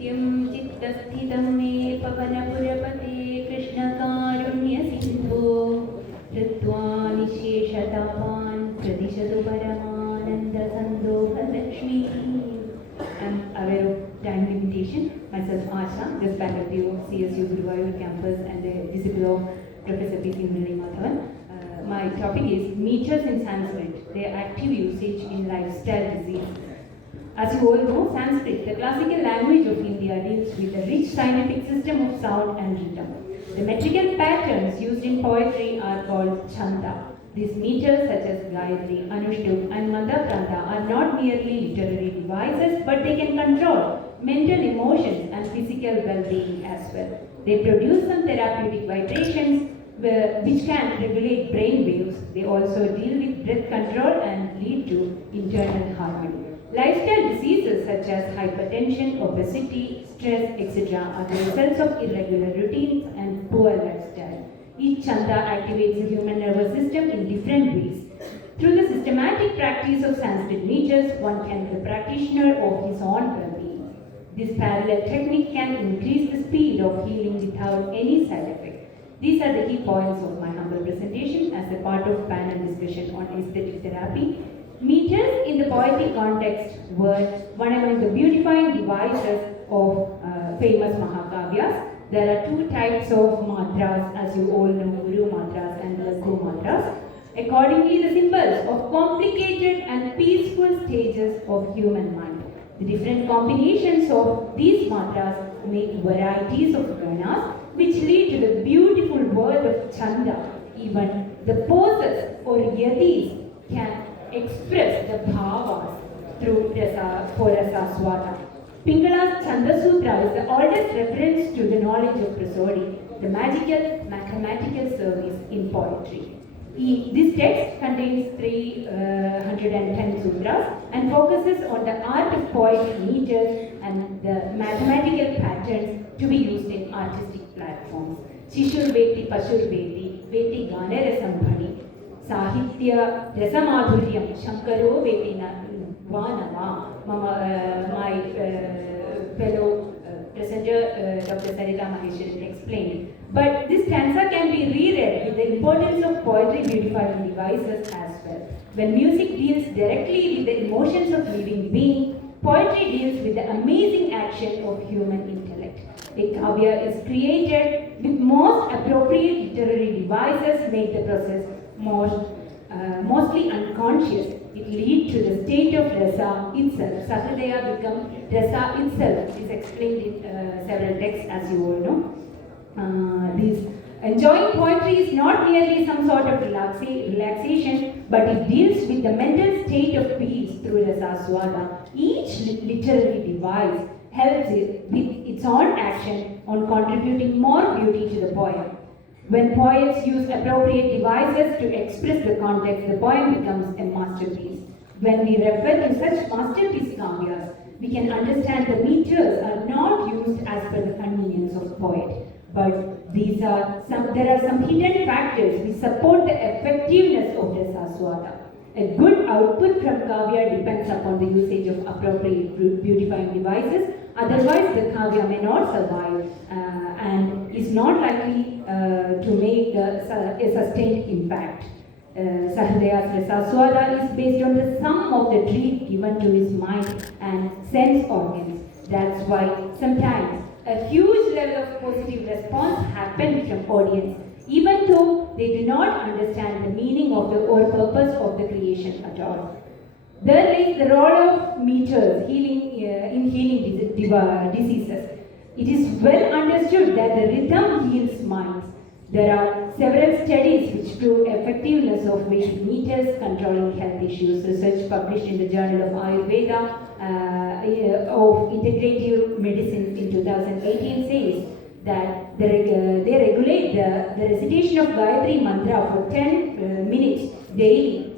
नित्यं चित्तस्थितं मे पवनपुरपते कृष्णकारुण्यसिन्धो हृत्वा निःशेषतापान् प्रतिशतु परमानन्दसन्दोहलक्ष्मीः. I'm aware of time limitation. Myself Asha, just faculty of CSU Guruvayur campus and the disciple of Professor P. C. Madhavan. My topic is meters in Sanskrit, their active usage in lifestyle disease. As you all know, Sanskrit, the classical language of India, deals with a rich scientific system of sound and rhythm. The metrical patterns used in poetry are called chanda. These meters such as Gayatri, Anushtup and Mandapranta are not merely literary devices, but they can control mental emotions and physical well-being as well. They produce some therapeutic vibrations which can regulate brain waves. They also deal with breath control and lead to internal harmony. Lifestyle diseases such as hypertension, obesity, stress, etc. are the results of irregular routines and poor lifestyle. Each chanda activates the human nervous system in different ways. Through the systematic practice of Sanskrit meters, one can be a practitioner of his own well-being. This parallel technique can increase the speed of healing without any side effect. These are the key points of my humble presentation as a part of panel discussion on aesthetic therapy. Meters in the poetic context were one among the beautifying devices of famous Mahakavyas. There are two types of matras, as you all know, Guru matras and Lagu matras. Accordingly, the symbols of complicated and peaceful stages of human mind. The different combinations of these matras make varieties of ganas, which lead to the beautiful world of chanda. Even the poses or yatis can express the bhavas through rasa swata. Pingala's Chanda Sutra is the oldest reference to the knowledge of prosody, the magical mathematical service in poetry. This text contains 310 sutras and focuses on the art of poetic meters and the mathematical patterns to be used in artistic platforms. Shishur Veti Pashur Veti, Veti Ganara Sambhani, Sahitya Rasamadhuryam, Shankaro Veti Vanava. My fellow presenter, Dr. Sarita Maheshwaran, explained. But this stanza can be reread with the importance of poetry beautifying devices as well. When music deals directly with the emotions of living being, poetry deals with the amazing action of human intellect. A kavya is created with most appropriate literary devices make the process mostly unconscious. It leads to the state of rasa itself. Sahridaya become rasa itself. Is explained in several texts, as you all know. Enjoying poetry is not merely some sort of relaxation, but it deals with the mental state of peace through rasa swada. Each literary device helps it with its own action on contributing more beauty to the poem. When poets use appropriate devices to express the context, the poem becomes a masterpiece. When we refer to such masterpiece kavyas, we can understand the meters are not used as per the convenience of poet, but there are some hidden factors which support the effectiveness of rasa swada. A good output from kavya depends upon the usage of appropriate beautifying devices. Otherwise, the kavya may not survive and is not likely to make a sustained impact. Sahridaya's Rasaswada is based on the sum of the treat given to his mind and sense organs. That's why sometimes a huge level of positive response happens from audience, even though they do not understand the meaning of the or purpose of the creation at all. There is the role of meters in healing diseases. It is well understood that the rhythm heals minds. There are several studies which prove effectiveness of Vedic meters controlling health issues. Research published in the Journal of Ayurveda of Integrative Medicine in 2018 says that they regulate the recitation of Gayatri mantra for 10 minutes daily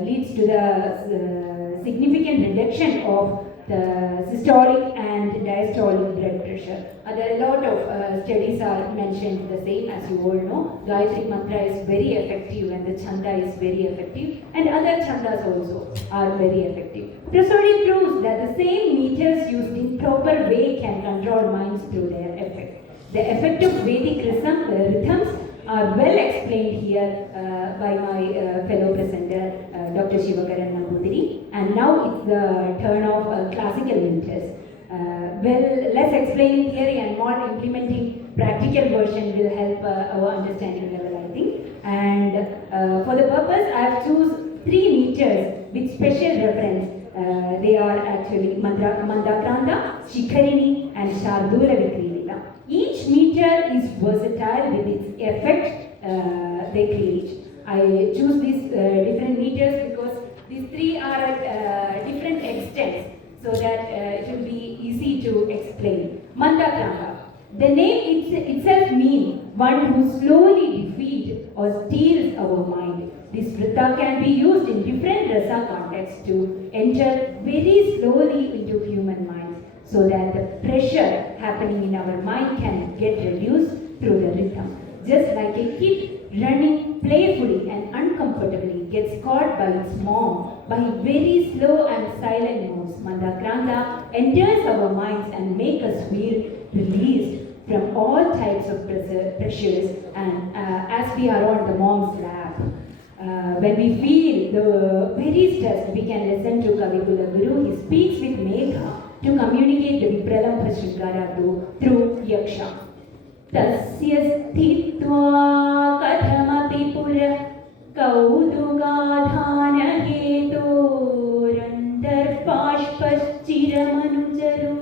leads to the significant reduction of the systolic and diastolic blood pressure. There are a lot of studies are mentioned the same, as you all know. Gayatri Mantra is very effective and the Chanda is very effective, and other Chandas also are very effective. The study proves that the same meters used in proper way can control minds through their effect. The effect of Vedic rhythms are well explained here by my fellow presenter, Dr. Shivakaran Nambudiri. And now it's the turn of classical meters. Well, less explaining theory and more implementing practical version will help our understanding level, I think. And for the purpose, I have chosen 3 meters with special reference. They are actually Mandakranta, Shikharini, and Shardula Vikrilila. Each meter is versatile with its effect they create. I choose these different meters because these 3 are at different extents, so that it will be easy to explain. Mandakranta. The name itself means one who slowly defeats or steals our mind. This vritta can be used in different rasa contexts to enter very slowly into human minds, so that the pressure happening in our mind can get reduced through the rhythm. Just like a kid running playfully and uncomfortably gets caught by its mom by very slow and silent moves, Mandakranta enters our minds and makes us feel released from all types of pressures, and as we are on the mom's lap. When we feel the very stressed, we can listen to Kavigula Guru. He speaks with Megha to communicate the Vipralambha Shringara through Yaksha. Tasya sthitva kathamapi pura kaudugadhana hetorandar pashpaschiramanujaro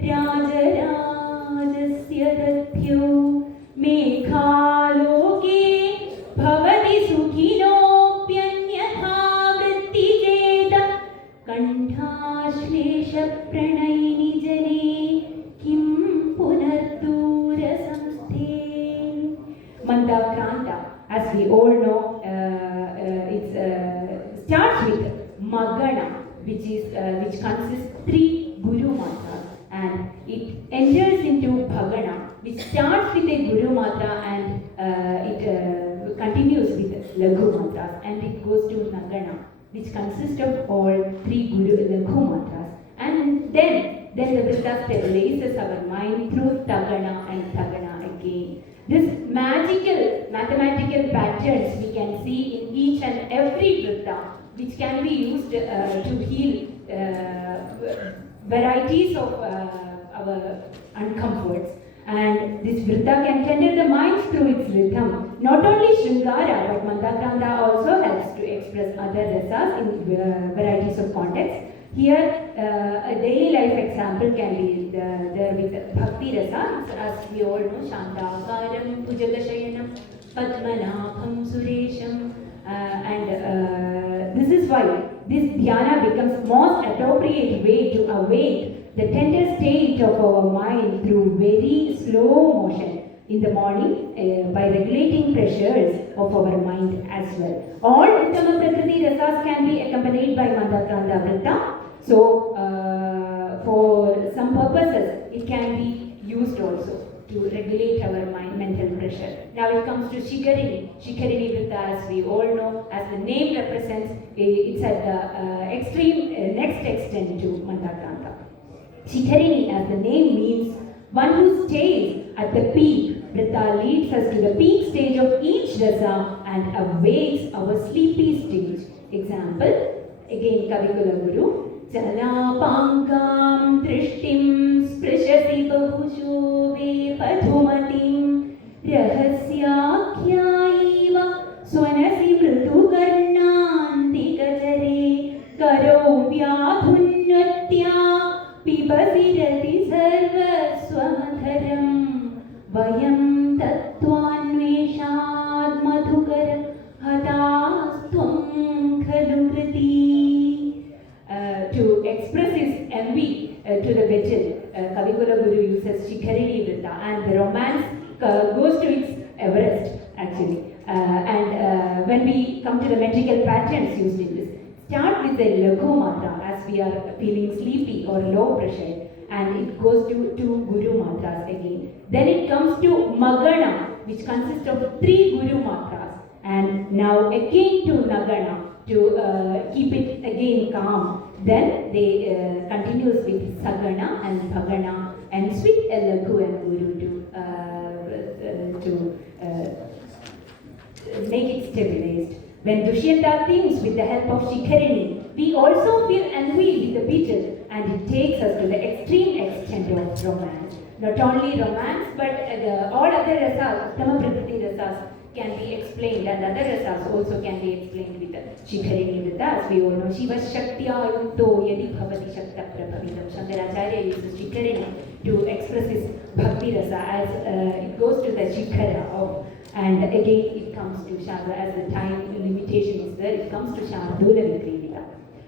rajarajasya dathyo meghaloke bhavati sukhinopyanyatha vrittigeta kanthaślesha pranayini jane kim punardura samsthe. Mandakranta, as we all know, it starts with Magana, which consists 3 Guru mantras, and it enters into Bhagana, which starts with a Guru mantra and it continues with Laghu mantras, and it goes to Nagana, which consists of all 3 Guru Laghu mantras, and then the Vritta stabilizes our mind through Tagana and Tagana again. This magical mathematical patterns we can see in each and every Vritta, which can be used to heal varieties of our uncomforts. And this Vritta can tender the mind through its rhythm. Not only Shringara, but Mandakranta also helps to express other rasas in varieties of contexts. Here, a daily life example can be there with Bhakti Rasa, as we all know, Shantakaram, Pujagashayanam, Padmanabham, Suresham, and this is why this dhyana becomes most appropriate way to awake the tender state of our mind through very slow motion in the morning by regulating pressures of our mind as well. All Uttama Prakriti Rasas can be accompanied by Mandakranta Vritta. So, for some purposes, it can be used also to regulate our mind, mental pressure. Now it comes to Shikharini. Shikharini Vritta, as we all know, as the name represents, it's at the extreme next extent to Mandakranta. Shikharini, as the name means, one who stays at the peak. Vritta leads us to the peak stage of each rasa and awakes our sleepy stage. Example, again Kavigula Guru. Jalapangam drishtim sprishasi bahusho ve padhumatim rahasyakhyaiva swanasi mrutugarnanti gajare karo vyadhunnatya pibasi rati sarvaswamadharam vayam tattvanveshad madhukara hatasthvam khalu kriti. To express his envy to the Vijay, Kavigula Guru uses Shikharini Vritta, and the romance goes to its Everest actually. And when we come to the metrical patterns used in this, start with the Laghu mantra, as as we are feeling sleepy or low pressure, and it goes to Guru Mantras again. Then it comes to Magana, which consists of 3 Guru Mantras, and now again to Nagana to keep it again calm. Then they continues with Sagana and Bhagana and Sweet Elagu and Guru to make it stabilized. When Dushyanta thinks with the help of Shikharini, we also feel envy with the beetle, and it takes us to the extreme extent of romance. Not only romance, but all other rasas, Uttama Prakriti rasas, can be explained, and other rasas also can be explained with Shikharini with us. We all know Shiva Shaktya Yukto Yadi Bhavati Shakta Prabhavitam. Shankaracharya uses Shikharini to express his Bhakti rasa as it goes to the Shikhara of, and again it comes to Shava as the time limitation is there, it comes to Shardula Vikridika.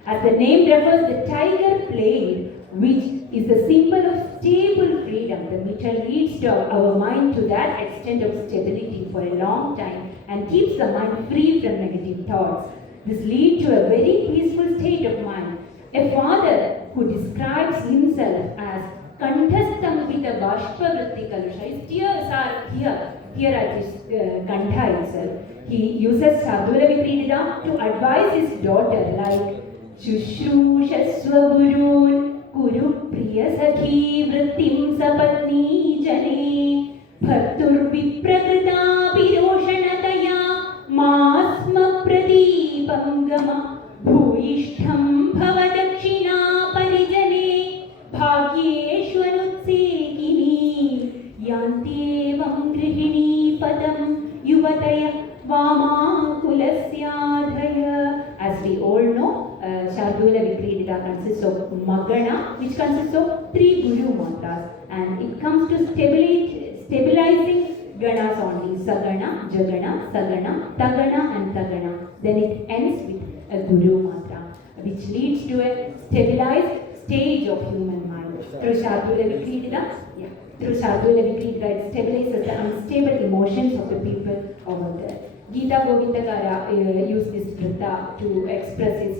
As the name refers, the tiger played, which is the symbol of stable freedom. The meter leads to our mind to that extent of stability for a long time and keeps the mind free from negative thoughts. This leads to a very peaceful state of mind. A father who describes himself as Kanthastam with a Bashpavritti Kalusha. His tears are here at his Kantha itself. He uses Shardula Vikridita to advise his daughter like Shushrusha Gurun Guru Priya Sakhi Vrittim Sapatni Jane Bhartur Viprakrita Piroshanataya Masma Pradipam Gama Bhuishtham Bhavadakshina Parijane Bhagyeshwanutsekini Yantyevam Grihini Padam Yuvataya Vama Kulasyadhaya. As we all know, Shardula Vikridita consists of Magana, which consists of 3 Guru Mantras, and it comes to stabilizing Ganas only: Sagana, Jagana, Sagana, Tagana and Tagana. Then it ends with a Guru Mantra, which leads to a stabilized stage of human mind. Through Shardula Vikridita, it stabilizes the unstable emotions of the people over there. Gita Govindakara used this vrita to express his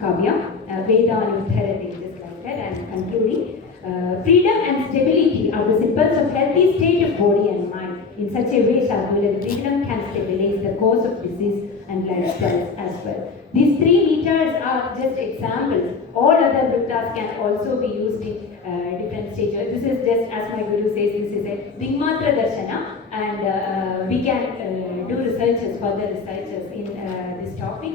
kavya, Vedanutharati, just like that, and concluding, freedom and stability are the symbols of healthy state of body and mind. In such a way, Shardula Vikridita can stabilize the cause of disease and lifestyles as well. These 3 meters are just examples. All other vritas can also be used in different stages. This is just, as my Guru says, this is a Dingmatra Darshana, and we can do further researches in this topic.